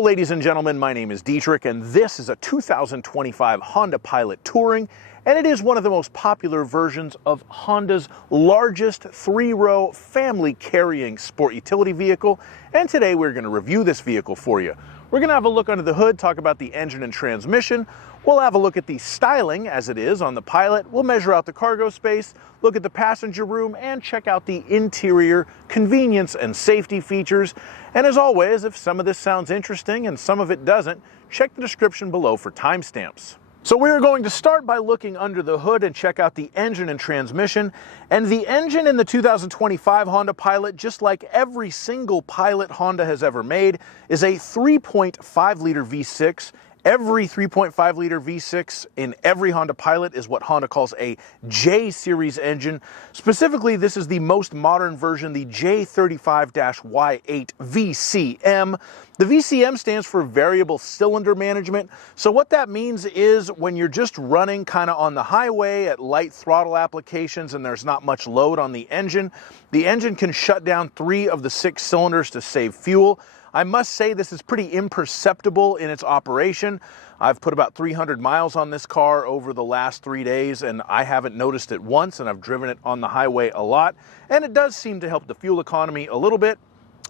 Hello ladies and gentlemen, my name is Dietrich and this is a 2025 Honda Pilot Touring, and it is one of the most popular versions of Honda's largest three-row family carrying sport utility vehicle, and today we're going to review this vehicle for you. We're going to have a look under the hood, talk about the engine and transmission. We'll have a look at the styling as it is on the Pilot. We'll measure out the cargo space, look at the passenger room, and check out the interior convenience and safety features. And as always, if some of this sounds interesting and some of it doesn't, check the description below for timestamps. So we're going to start by looking under the hood and check out the engine and transmission. And the engine in the 2025 Honda Pilot, just like every single Pilot Honda has ever made, is a 3.5-liter V6. Every 3.5-liter V6 in every Honda Pilot is what Honda calls a J-Series engine. Specifically, this is the most modern version, the J35-Y8 VCM. The VCM stands for Variable Cylinder Management. So what that means is when you're just running kind of on the highway at light throttle applications and there's not much load on the engine can shut down 3 of the 6 cylinders to save fuel. I must say this is pretty imperceptible in its operation. I've put about 300 miles on this car over the last 3 days and I haven't noticed it once, and I've driven it on the highway a lot, and it does seem to help the fuel economy a little bit.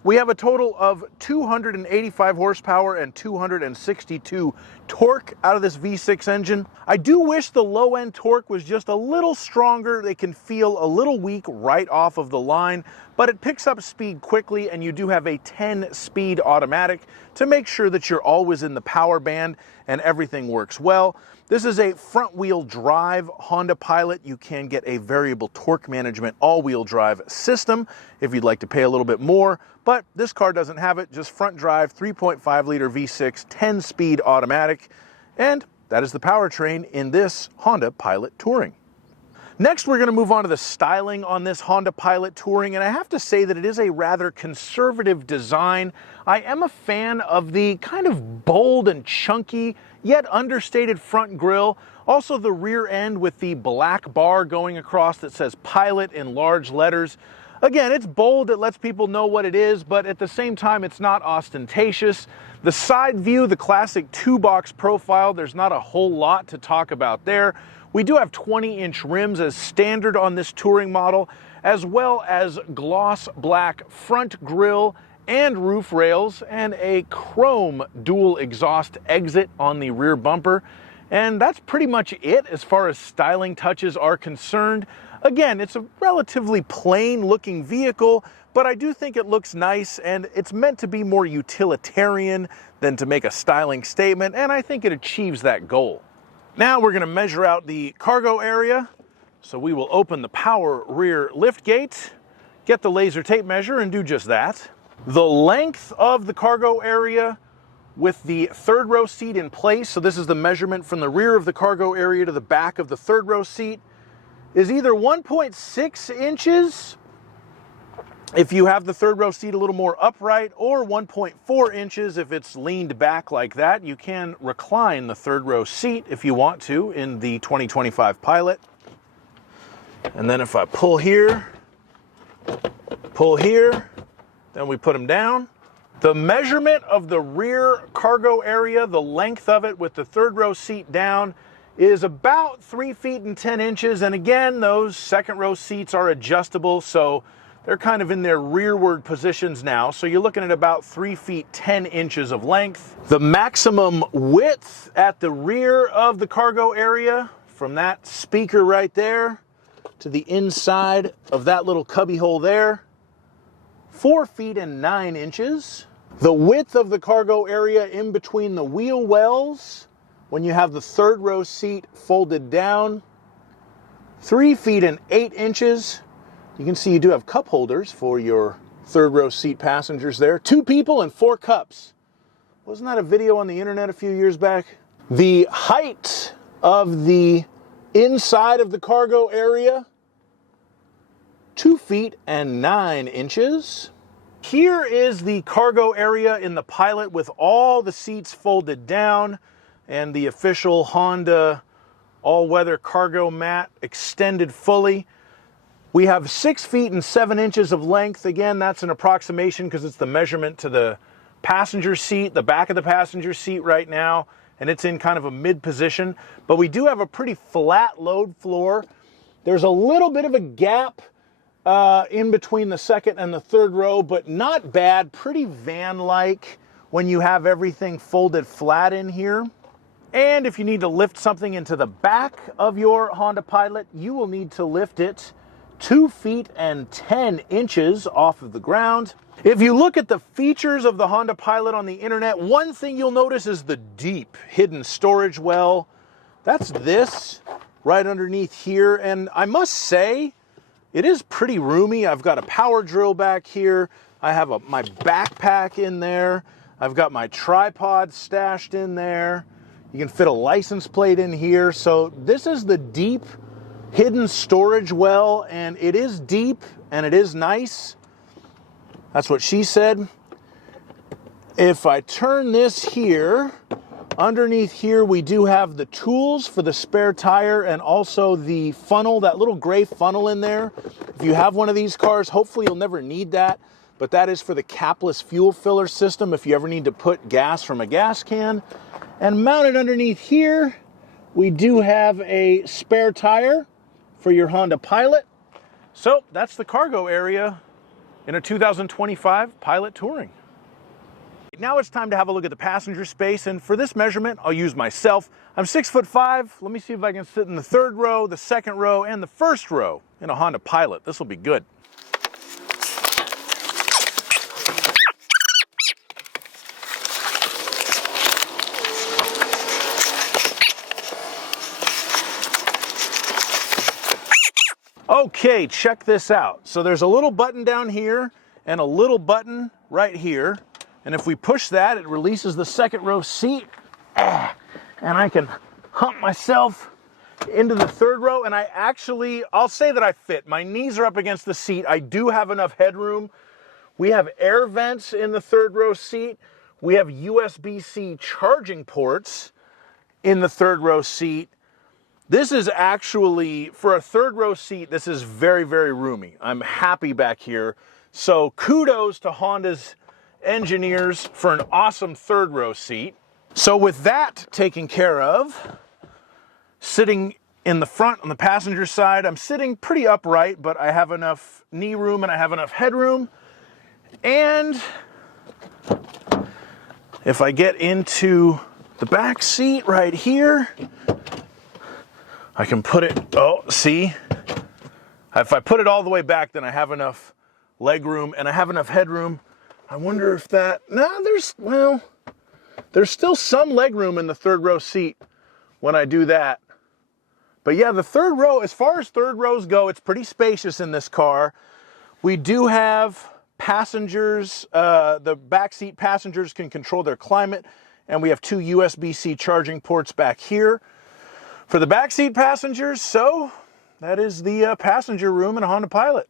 We have a total of 285 horsepower and 262 torque out of this V6 engine. I do wish the low-end torque was just a little stronger. They can feel a little weak right off of the line, but it picks up speed quickly, and you do have a 10-speed automatic to make sure that you're always in the power band and everything works well. This is a front-wheel drive Honda Pilot. You can get a variable torque management all-wheel drive system if you'd like to pay a little bit more, but this car doesn't have it, just front drive, 3.5-liter V6, 10-speed automatic, and that is the powertrain in this Honda Pilot Touring. Next, we're going to move on to the styling on this Honda Pilot Touring, and I have to say that it is a rather conservative design. I am a fan of the kind of bold and chunky, yet understated front grille. Also the rear end with the black bar going across that says Pilot in large letters. Again, it's bold, it lets people know what it is, but at the same time, it's not ostentatious. The side view, the classic 2-box profile, there's not a whole lot to talk about there. We do have 20-inch rims as standard on this touring model, as well as gloss black front grille and roof rails, and a chrome dual exhaust exit on the rear bumper. And that's pretty much it as far as styling touches are concerned. Again, it's a relatively plain looking vehicle, but I do think it looks nice, and it's meant to be more utilitarian than to make a styling statement, and I think it achieves that goal. Now we're going to measure out the cargo area. So we will open the power rear lift gate, get the laser tape measure, and do just that. The length of the cargo area with the third row seat in place, so this is the measurement from the rear of the cargo area to the back of the third row seat, is either 1.6 inches if you have the third row seat a little more upright, or 1.4 inches if it's leaned back like that. You can recline the third row seat if you want to in the 2025 Pilot. And then if I pull here, then we put them down. The measurement of the rear cargo area, the length of it with the third row seat down, is about 3 feet and 10 inches. And again, those second row seats are adjustable, so they're kind of in their rearward positions now. So you're looking at about 3 feet 10 inches of length. The maximum width at the rear of the cargo area, from that speaker right there to the inside of that little cubby hole there, 4 feet and 9 inches. The width of the cargo area in between the wheel wells, when you have the third row seat folded down, 3 feet and 8 inches. You can see you do have cup holders for your third row seat passengers there. 2 people and 4 cups. Wasn't that a video on the internet a few years back? The height of the inside of the cargo area, 2 feet and 9 inches. Here is the cargo area in the Pilot with all the seats folded down and the official Honda all-weather cargo mat extended fully. We have 6 feet and 7 inches of length. Again, that's an approximation because it's the measurement to the passenger seat, the back of the passenger seat right now, and it's in kind of a mid position, but we do have a pretty flat load floor. There's a little bit of a gap in between the second and the third row, but not bad, pretty van-like when you have everything folded flat in here. And if you need to lift something into the back of your Honda Pilot, you will need to lift it 2 feet and 10 inches off of the ground. If you look at the features of the Honda Pilot on the internet, one thing you'll notice is the deep hidden storage well. That's this right underneath here, and I must say, it is pretty roomy. I've got a power drill back here. I have my backpack in there. I've got my tripod stashed in there. You can fit a license plate in here. So this is the deep hidden storage well, and it is deep and it is nice. That's what she said. If I turn this here, underneath here we do have the tools for the spare tire and also the funnel, that little gray funnel in there. If you have one of these cars, hopefully you'll never need that, but that is for the capless fuel filler system if you ever need to put gas from a gas can. And mounted underneath here, we do have a spare tire for your Honda Pilot. So that's the cargo area in a 2025 Pilot Touring. Now it's time to have a look at the passenger space, and for this measurement, I'll use myself. I'm 6'5". Let me see if I can sit in the third row, the second row, and the first row in a Honda Pilot. This will be good. Okay, check this out. So there's a little button down here and a little button right here. And if we push that, it releases the second row seat. And I can hump myself into the third row. And I'll say that I fit. My knees are up against the seat. I do have enough headroom. We have air vents in the third row seat. We have USB-C charging ports in the third row seat. This is actually, for a third row seat, this is very, very roomy. I'm happy back here. So kudos to Honda's engineers for an awesome third row seat. So with that taken care of, sitting in the front on the passenger side, I'm sitting pretty upright, but I have enough knee room and I have enough headroom. And if I get into the back seat right here, I can put it, see? If I put it all the way back, then I have enough leg room and I have enough headroom. I wonder if that, there's still some leg room in the third row seat when I do that. But yeah, the third row, as far as third rows go, it's pretty spacious in this car. We do have passengers, the backseat passengers can control their climate, and we have 2 USB-C charging ports back here for the backseat passengers. So that is the passenger room in a Honda Pilot.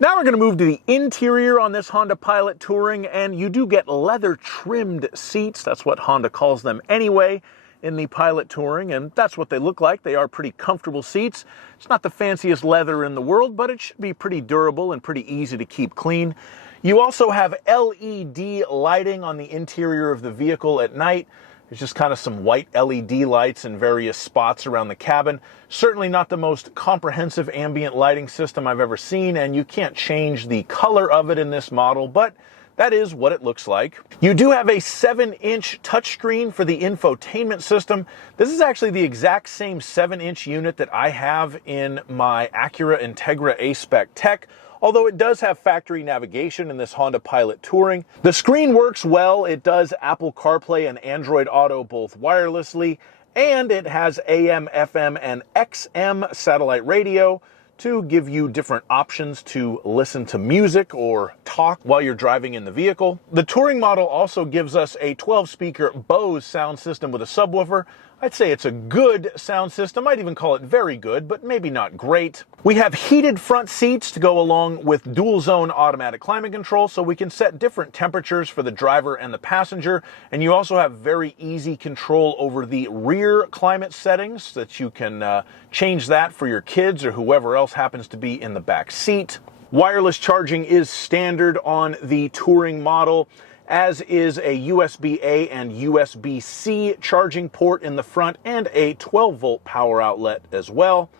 Now we're going to move to the interior on this Honda Pilot Touring, and you do get leather trimmed seats. That's what Honda calls them anyway in the Pilot Touring, and that's what they look like. They are pretty comfortable seats. It's not the fanciest leather in the world, but it should be pretty durable and pretty easy to keep clean. You also have LED lighting on the interior of the vehicle at night. There's just kind of some white LED lights in various spots around the cabin. Certainly not the most comprehensive ambient lighting system I've ever seen, and you can't change the color of it in this model, but that is what it looks like. You do have a 7-inch touchscreen for the infotainment system. This is actually the exact same 7-inch unit that I have in my Acura Integra A-Spec Tech, although it does have factory navigation in this Honda Pilot Touring. The screen works well. It does Apple CarPlay and Android Auto both wirelessly, and it has AM, FM, and XM satellite radio to give you different options to listen to music or talk while you're driving in the vehicle. The Touring model also gives us a 12-speaker Bose sound system with a subwoofer. I'd say it's a good sound system. I'd even call it very good, but maybe not great. We have heated front seats to go along with dual zone automatic climate control, so we can set different temperatures for the driver and the passenger. And you also have very easy control over the rear climate settings so that you can change that for your kids or whoever else happens to be in the back seat. Wireless charging is standard on the Touring model. as is a USB-A and USB-C charging port in the front and a 12-volt power outlet as well.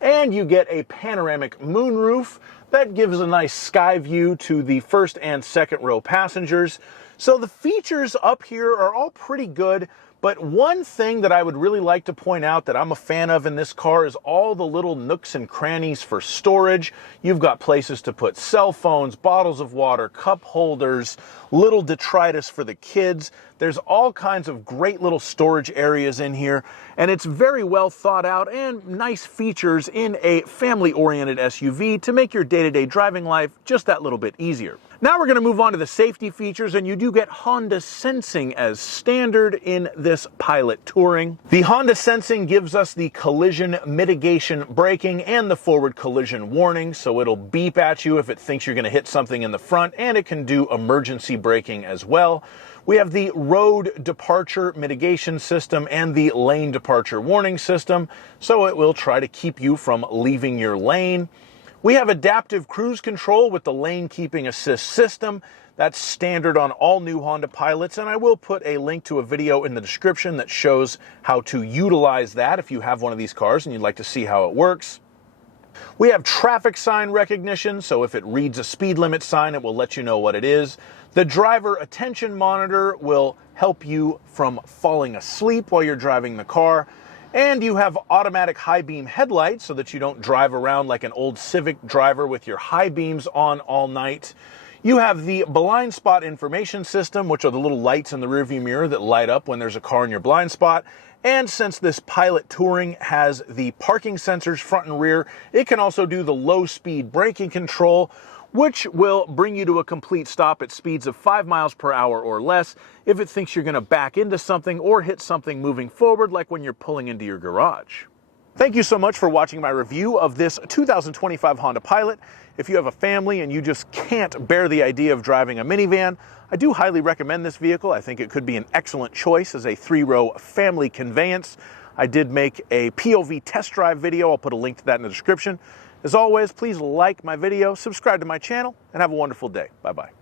And you get a panoramic moonroof that gives a nice sky view to the first and second row passengers. So the features up here are all pretty good, but one thing that I would really like to point out that I'm a fan of in this car is all the little nooks and crannies for storage. You've got places to put cell phones, bottles of water, cup holders, little detritus for the kids. There's all kinds of great little storage areas in here, and it's very well thought out and nice features in a family-oriented SUV to make your day-to-day driving life just that little bit easier. Now we're going to move on to the safety features, and you do get Honda Sensing as standard in this Pilot Touring. The Honda Sensing gives us the collision mitigation braking and the forward collision warning, so it'll beep at you if it thinks you're going to hit something in the front, and it can do emergency braking as well. We have the road departure mitigation system and the lane departure warning system, so it will try to keep you from leaving your lane. We have adaptive cruise control with the lane keeping assist system. That's standard on all new Honda Pilots, and I will put a link to a video in the description that shows how to utilize that if you have one of these cars and you'd like to see how it works. We have traffic sign recognition, so if it reads a speed limit sign, it will let you know what it is. The driver attention monitor will help you from falling asleep while you're driving the car. And you have automatic high beam headlights so that you don't drive around like an old Civic driver with your high beams on all night. You have the blind spot information system, which are the little lights in the rearview mirror that light up when there's a car in your blind spot. And since this Pilot Touring has the parking sensors front and rear, it can also do the low speed braking control, which will bring you to a complete stop at speeds of 5 miles per hour or less if it thinks you're going to back into something or hit something moving forward, like when you're pulling into your garage. Thank you so much for watching my review of this 2025 Honda Pilot. If you have a family and you just can't bear the idea of driving a minivan, I do highly recommend this vehicle. I think it could be an excellent choice as a 3-row family conveyance. I did make a POV test drive video. I'll put a link to that in the description. As always, please like my video, subscribe to my channel, and have a wonderful day. Bye-bye.